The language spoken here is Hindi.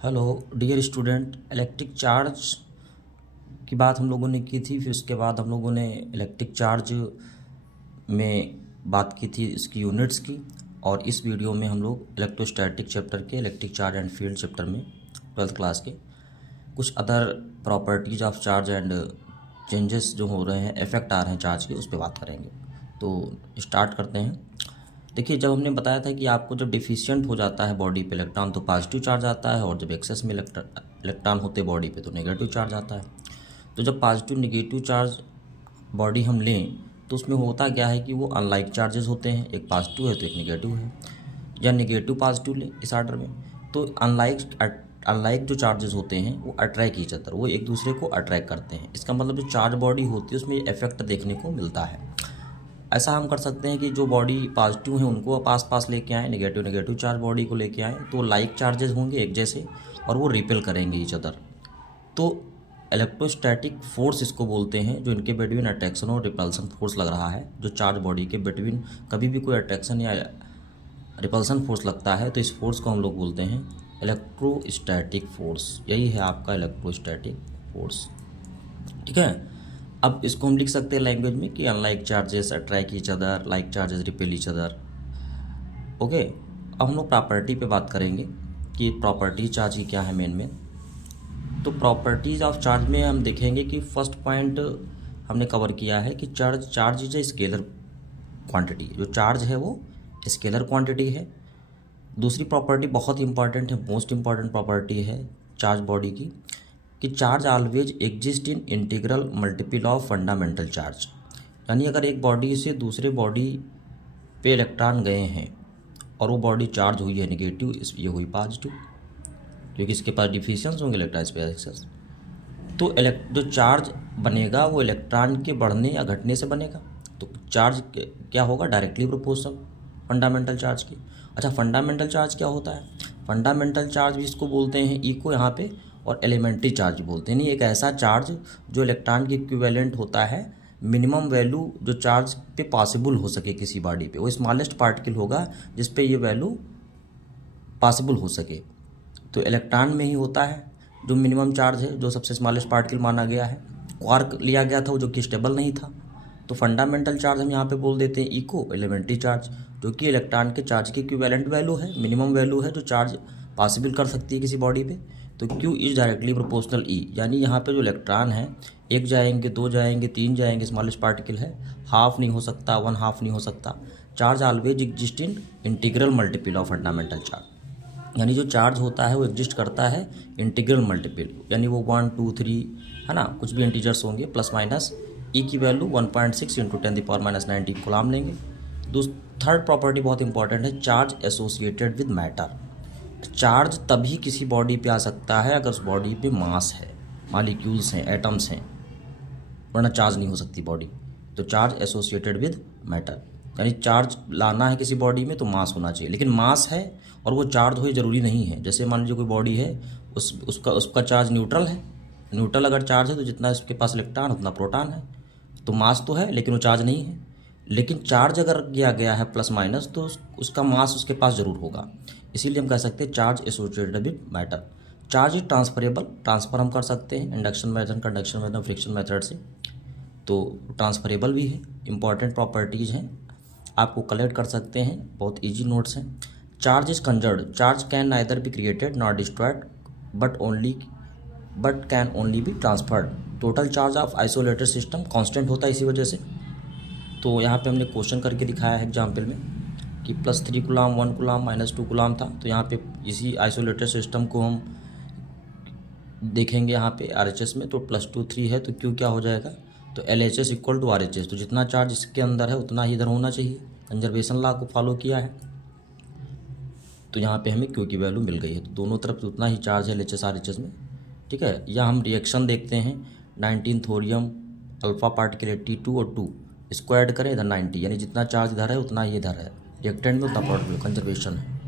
Hello dear student, electric charge की बात हम लोगों ने की थी। फिर उसके बाद हम लोगों ने इलेक्ट्रिक चार्ज में बात की थी इसकी यूनिट्स की। और इस वीडियो में हम लोग इलेक्ट्रोस्टैटिक चैप्टर के electric charge and field chapter में 12th क्लास के कुछ other properties of charge and changes जो हो रहे हैं, इफेक्ट आ रहे हैं चार्ज के, उस पर बात करेंगे। तो स्टार्ट करते हैं। देखिए, जब हमने बताया था कि आपको जब डिफिशिएंट हो जाता है बॉडी पे इलेक्ट्रॉन तो पॉजिटिव चार्ज आता है, और जब एक्सेस में इलेक्ट्रॉन होते बॉडी पे तो नेगेटिव चार्ज आता है। तो जब पॉजिटिव नेगेटिव चार्ज बॉडी हम लें तो उसमें होता क्या है कि वो अनलाइक चार्जेस होते हैं, एक पॉजिटिव है तो एक नेगेटिव है, या नेगेटिव पॉजिटिव लें इस आर्डर में। तो अनलाइक जो चार्जेस होते हैं वो अट्रैक्ट ईच अदर, वो एक दूसरे को अट्रैक्ट करते हैं। इसका मतलब जो चार्ज बॉडी होती है उसमें इफेक्ट देखने को मिलता है। ऐसा हम कर सकते हैं कि जो बॉडी पॉजिटिव है उनको पास पास लेके आएँ, नेगेटिव चार्ज बॉडी को लेके आएँ, तो लाइक चार्जेस होंगे एक जैसे और वो रिपेल करेंगे ईच अदर। तो इलेक्ट्रोस्टैटिक फोर्स इसको बोलते हैं, जो इनके बिटवीन अट्रैक्शन और रिपल्सन फोर्स लग रहा है। जो चार्ज बॉडी के बिटवीन कभी भी कोई अट्रैक्शन या रिपल्सन फोर्स लगता है तो इस फोर्स को हम लोग बोलते हैं इलेक्ट्रोस्टैटिक फोर्स। यही है आपका इलेक्ट्रोस्टैटिक फोर्स, ठीक है। अब इसको हम लिख सकते हैं लैंग्वेज में कि unlike charges attract each other, like charges repel each other. Okay, अब हम लोग प्रॉपर्टी पे बात करेंगे कि प्रॉपर्टी चार्ज की क्या है मेन। तो प्रॉपर्टीज ऑफ चार्ज में हम देखेंगे कि फर्स्ट पॉइंट हमने कवर किया है कि charge is a scalar quantity. जो चार्ज है वो स्केलर क्वांटिटी है। दूसरी प्रॉपर्टी बहुत इंपॉर्टेंट है, मोस्ट इंपॉर्टेंट प्रॉपर्टी है चार्ज बॉडी की, कि charge always exist in integral multiple of fundamental charge. यानी अगर एक बॉडी से दूसरे बॉडी पे इलेक्ट्रॉन गए हैं और वो बॉडी चार्ज हुई है नेगेटिव, ये हुई पॉजिटिव, क्योंकि इसके पास डिफिशिएंस होंगे इलेक्ट्रॉन स्पेयर एक्सेस, तो जो चार्ज बनेगा वो इलेक्ट्रॉन के बढ़ने या घटने से बनेगा। तो चार्ज क्या होगा? डायरेक्टली प्रोपोर्शनल फंडामेंटल चार्ज की। अच्छा, फंडामेंटल चार्ज क्या होता है? फंडामेंटल चार्ज भी इसको बोलते हैं इको यहाँ पे, और एलिमेंट्री चार्ज बोलते हैं। नहीं, एक ऐसा चार्ज जो इलेक्ट्रॉन के इक्विवेलेंट होता है, मिनिमम वैल्यू जो चार्ज पे पॉसिबल हो सके किसी बॉडी पे, वो स्मॉलेस्ट पार्टिकल होगा जिस पे ये वैल्यू पॉसिबल हो सके। तो इलेक्ट्रॉन में ही होता है जो मिनिमम चार्ज है, जो सबसे स्मॉलेस्ट पार्टिकल माना गया है। क्वार्क लिया गया था वो, जो कि स्टेबल नहीं था। तो फंडामेंटल चार्ज हम यहाँ पे बोल देते हैं इको एलिमेंट्री चार्ज, जो कि इलेक्ट्रॉन के चार्ज की इक्विवेलेंट वैल्यू है, मिनिमम वैल्यू है जो चार्ज पॉसिबल कर सकती है किसी बॉडी पे। तो Q is directly proportional E, यानी यहाँ पे जो इलेक्ट्रॉन है, एक जाएंगे, दो जाएंगे, तीन जाएंगे, स्मॉलेस्ट पार्टिकल है, हाफ नहीं हो सकता, वन हाफ नहीं हो सकता। Charge always exist in integral multiple of fundamental charge. यानी जो चार्ज होता है वो एग्जिस्ट करता है इंटीग्रल मल्टीपल, यानी वो 1 2 3 है ना, कुछ भी इंटीजर्स होंगे, प्लस माइनस E की वैल्यू 1.6 इंटू 10⁻⁻90 कूलम लेंगे। थर्ड प्रॉपर्टी बहुत इंपॉर्टेंट है, charge associated with matter. Charge तभी किसी बॉडी पे आ सकता है अगर उस बॉडी पे मास है, मॉलिक्यूल्स हैं, एटम्स हैं, वरना चार्ज नहीं हो सकती बॉडी। तो चार्ज एसोसिएटेड विद मैटर, यानी चार्ज लाना है किसी बॉडी में तो मास होना चाहिए। लेकिन मास है और वो चार्ज हो ज़रूरी नहीं है। जैसे मान लीजिए कोई बॉडी है, उसका चार्ज न्यूट्रल है। न्यूट्रल अगर चार्ज है तो जितना उसके पास इलेक्ट्रॉन उतना प्रोटॉन है, तो मास तो है लेकिन वो चार्ज नहीं है। लेकिन चार्ज अगर किया गया है प्लस माइनस तो उसका मास उसके पास ज़रूर होगा। इसीलिए हम कह सकते हैं charge associated with matter. Charge is transferable, transfer हम कर सकते हैं induction method, conduction method, friction method से, तो ट्रांसफरेबल भी है। इंपॉर्टेंट प्रॉपर्टीज़ हैं, आपको कलेक्ट कर सकते हैं, बहुत इजी नोट्स हैं। Charge is conserved, charge can neither be created not destroyed but can only be transferred. Total charge of isolated system constant होता है इसी वजह से। तो यहाँ पे हमने क्वेश्चन करके दिखाया है एग्जाम्पल में कि +3 कूलम, 1 कूलम, -2 कूलम था। तो यहाँ पे इसी आइसोलेटेड सिस्टम को हम देखेंगे यहाँ पे RHS में, तो +2 3 है तो Q क्या हो जाएगा? तो LHS इक्वल टू RHS। तो जितना चार्ज इसके अंदर है उतना ही इधर होना चाहिए, कंजर्वेशन लॉ को फॉलो किया है। तो यहाँ पे हमें Q की वैल्यू मिल गई है। तो दोनों तरफ उतना ही चार्ज है LHS RHS में, ठीक है। या हम रिएक्शन देखते हैं, 19 थोरियम अल्फा पार्टिकल 82 और 2 इसको ऐड करें इधर 90, यानी जितना चार्ज इधर है उतना ही इधर है, रिएक्टेंट में उतना पार्टिकल कंजर्वेशन है।